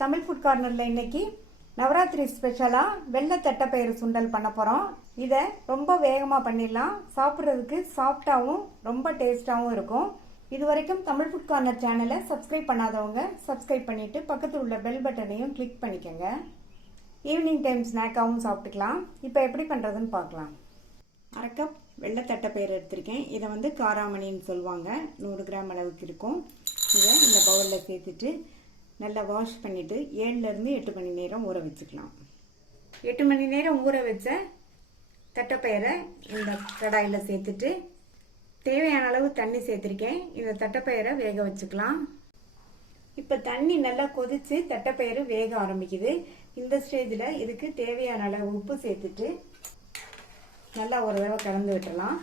Tamil food கார்னரில் இன்னைக்கு நவராத்திரி ஸ்பெஷலாக வெள்ளை தட்டைப்பயிறு சுண்டல் பண்ண போகிறோம். இதை ரொம்ப வேகமாக பண்ணிடலாம். சாப்பிட்றதுக்கு சாஃப்டாகவும் ரொம்ப டேஸ்டாகவும் இருக்கும். இது வரைக்கும் தமிழ் ஃபுட் கார்னர் சேனலை சப்ஸ்கிரைப் பண்ணாதவங்க சப்ஸ்கிரைப் பண்ணிவிட்டு பக்கத்தில் உள்ள பெல் பட்டனையும் கிளிக் பண்ணிக்கோங்க. ஈவினிங் டைம் ஸ்நாக்காகவும் சாப்பிட்டுக்கலாம். இப்போ எப்படி பண்ணுறதுன்னு பார்க்கலாம். 1/2 கப் வெள்ளை தட்டைப்பயிறு எடுத்திருக்கேன். இதை வந்து காராமணின்னு சொல்லுவாங்க. 100 கிராம் அளவுக்கு இருக்கும். இதை இந்த பவுலில் சேர்த்துட்டு நல்லா வாஷ் பண்ணிவிட்டு 7லேருந்து 8 மணி நேரம் ஊற வச்சுக்கலாம். 8 மணி நேரம் ஊற வச்ச தட்டைப்பயிரை இந்த கடாயில் சேர்த்துட்டு தேவையான அளவு தண்ணி சேர்த்துருக்கேன். இந்த தட்டைப்பயிரை வேக வச்சுக்கலாம். இப்போ தண்ணி நல்லா கொதித்து தட்டைப்பயிறு வேக ஆரம்பிக்குது. இந்த ஸ்டேஜில் இதுக்கு தேவையான அளவு உப்பு சேர்த்துட்டு நல்லா ஒரு தடவை கலந்து விட்டுறலாம்.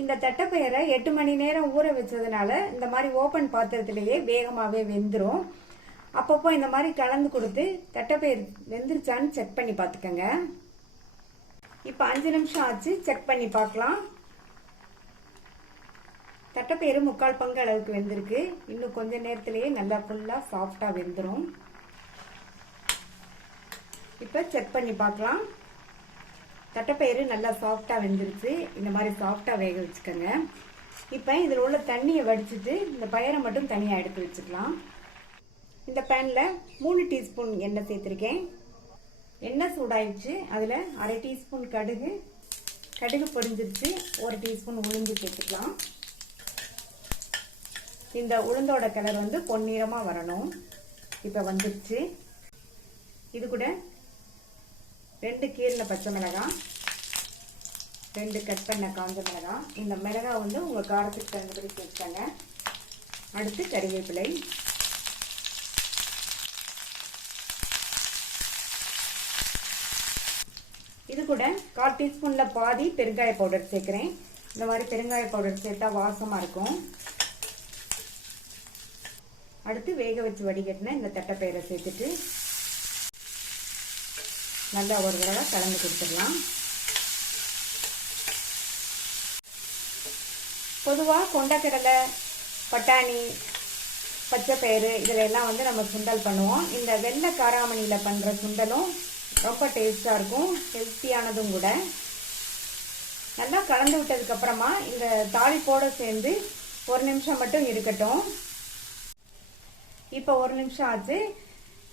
இந்த தட்டைப்பயிரை 8 மணி நேரம் ஊற வச்சதுனால இந்த மாதிரி ஓப்பன் பாத்திரத்திலேயே வேகமாகவே வெந்துடும். அப்பப்போ இந்த மாதிரி கலந்து கொடுத்து தட்டைப்பயிறு வெந்துருச்சான்னு செக் பண்ணி பார்த்துக்கோங்க. இப்போ 5 நிமிஷம் ஆச்சு. செக் பண்ணி பார்க்கலாம். தட்டைப்பயிறு 3/4 பங்கு அளவுக்கு வெந்திருக்கு. இன்னும் கொஞ்ச நேரத்திலேயே நல்லா ஃபுல்லாக சாஃப்டாக வெந்துடும். இப்போ செக் பண்ணி பார்க்கலாம். தட்டைப்பயிறு நல்லா சாஃப்டாக வெந்துருச்சு. இந்த மாதிரி சாஃப்டாக வேக வச்சுக்கோங்க. இப்போ இதில் உள்ள தண்ணியை வடிச்சிட்டு இந்த பயிரை மட்டும் தனியாக எடுத்து வச்சுக்கலாம். இந்த பேனில் 3 டீஸ்பூன் எண்ணெய் சேர்த்துருக்கேன். எண்ணெய் சூடாயிடுச்சு. அதில் 1/2 டீஸ்பூன் கடுகு பொரிஞ்சிருச்சு. 1 டீஸ்பூன் உளுந்து சேர்த்துக்கலாம். இந்த உளுந்தோட கலர் வந்து பொன்னிறமாக வரணும். இப்போ வந்துருச்சு. இது கூட 2 கீரின பச்சை மிளகாய், 2 கட் பண்ண காஞ்ச மிளகாய். இந்த மிளகாய் வந்து உங்கள் காரத்துக்கு தகுந்தபடி சேர்த்தாங்க. அடுத்து கறிவேப்பிலை, இது கூட 1/4 டீஸ்பூன்ல பாதி பெருங்காய பவுடர் சேர்க்கிறேன். இந்த மாதிரி பெருங்காய பவுடர் சேர்த்தா வாசமா இருக்கும். அடுத்து வேக வச்சு வடிகட்டின இந்த தட்டைப்பயிரை சேர்த்துட்டு நல்லா ஒரு தடவை கலந்து கொடுத்துடலாம். பொதுவாக கொண்டக்கடலை, பட்டாணி, பச்சைப்பயிறு இதில் எல்லாம் வந்து நம்ம சுண்டல் பண்ணுவோம். இந்த வெள்ளை காராமணியில் பண்ணுற சுண்டலும் ரொம்ப டேஸ்டாக இருக்கும். ஹெல்த்தியானதும் கூட. நல்லா கலந்து விட்டதுக்கு அப்புறமா இந்த தாளிப்போடு சேர்ந்து 1 நிமிஷம் மட்டும் இருக்கட்டும். இப்போ 1 நிமிஷம் ஆச்சு.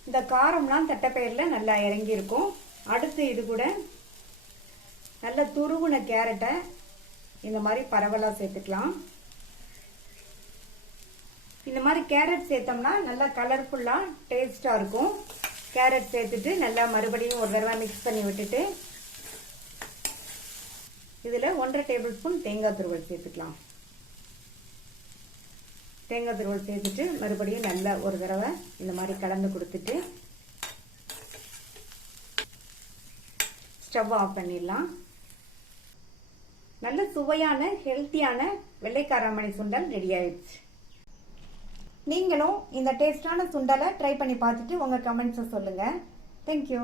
இந்த காரம்லாம் தட்டைப்பயிரில் நல்லா இறங்கி இருக்கும். அடுத்து இது கூட நல்ல துருவுன கேரட்டை இந்த மாதிரி பரவலாக சேர்த்துக்கலாம். இந்த மாதிரி கேரட் சேர்த்தோம்னா நல்லா கலர்ஃபுல்லாக டேஸ்டாக இருக்கும். கேரட் சேர்த்துட்டு நல்லா மறுபடியும் ஒரு தடவை மிக்ஸ் பண்ணி விட்டுட்டு இதில் 1/2 டேபிள் ஸ்பூன் தேங்காய் துருவல் சேர்த்துக்கலாம். தேங்காய் துருவல் சேர்த்துட்டு மறுபடியும் நல்லா ஒரு தடவை இந்த மாதிரி கலந்து கொடுத்துட்டு ஸ்டவ் ஆஃப் பண்ணிடலாம். நல்ல சுவையான ஹெல்த்தியான வெள்ளைக்காராமணி சுண்டல் ரெடி ஆயிடுச்சு. நீங்களும் இந்த டேஸ்டான சுண்டலை ட்ரை பண்ணி பார்த்துட்டு உங்கள் கமெண்ட்ஸை சொல்லுங்கள். தேங்க்யூ.